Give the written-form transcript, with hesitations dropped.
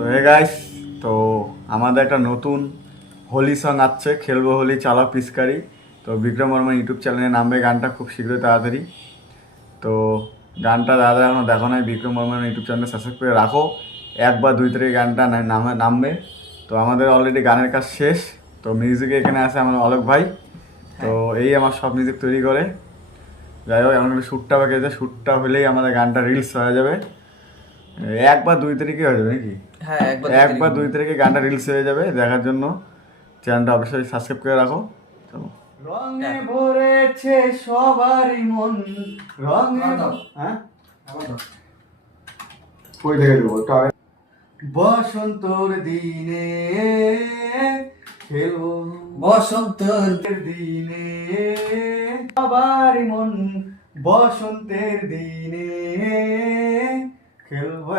তো hey guys, তো আমাদের একটা নতুন হোলি সং আসছে, খেলবো হোলি চালা পিচকারি। তো বিক্রম বর্মা ইউটিউব চ্যানেলে নামবে গানটা খুব শীঘ্রই তাড়াতাড়ি। তো গানটা দাদা এখনো দেখো নাই, বিক্রম বর্মার ইউটিউব চ্যানেলে সাবস্ক্রাইব করে রাখো। 1 বা 2 তারিখে গানটা নামবে। তো আমাদের অলরেডি গানের কাজ শেষ। তো মিউজিকে এখানে আছে আমার অলোক ভাই। তো এই আমার সব মিউজিক তৈরি করে। যাই হোক, এখন একটু শ্যুটটা বাকি আছে, শ্যুটটা হলেই আমাদের গানটা রিলস হয়ে যাবে। 1 বা 2 তারিখে হয়ে যাবে নাকি? হ্যাঁ, 1 বা 2 তারিখে গানটা রিলস হয়ে যাবে। দেখার জন্য চ্যানেলটা অবশ্যই সাবস্ক্রাইব করে রাখো। চলো। রঙে ভরেছে সবারই মন, রঙে হ্যাঁ কই থেকে দেবো বসন্তর দিনে খেলবো, বসন্তের দিনে সবারই মন, বসন্তের দিনে খেলবো।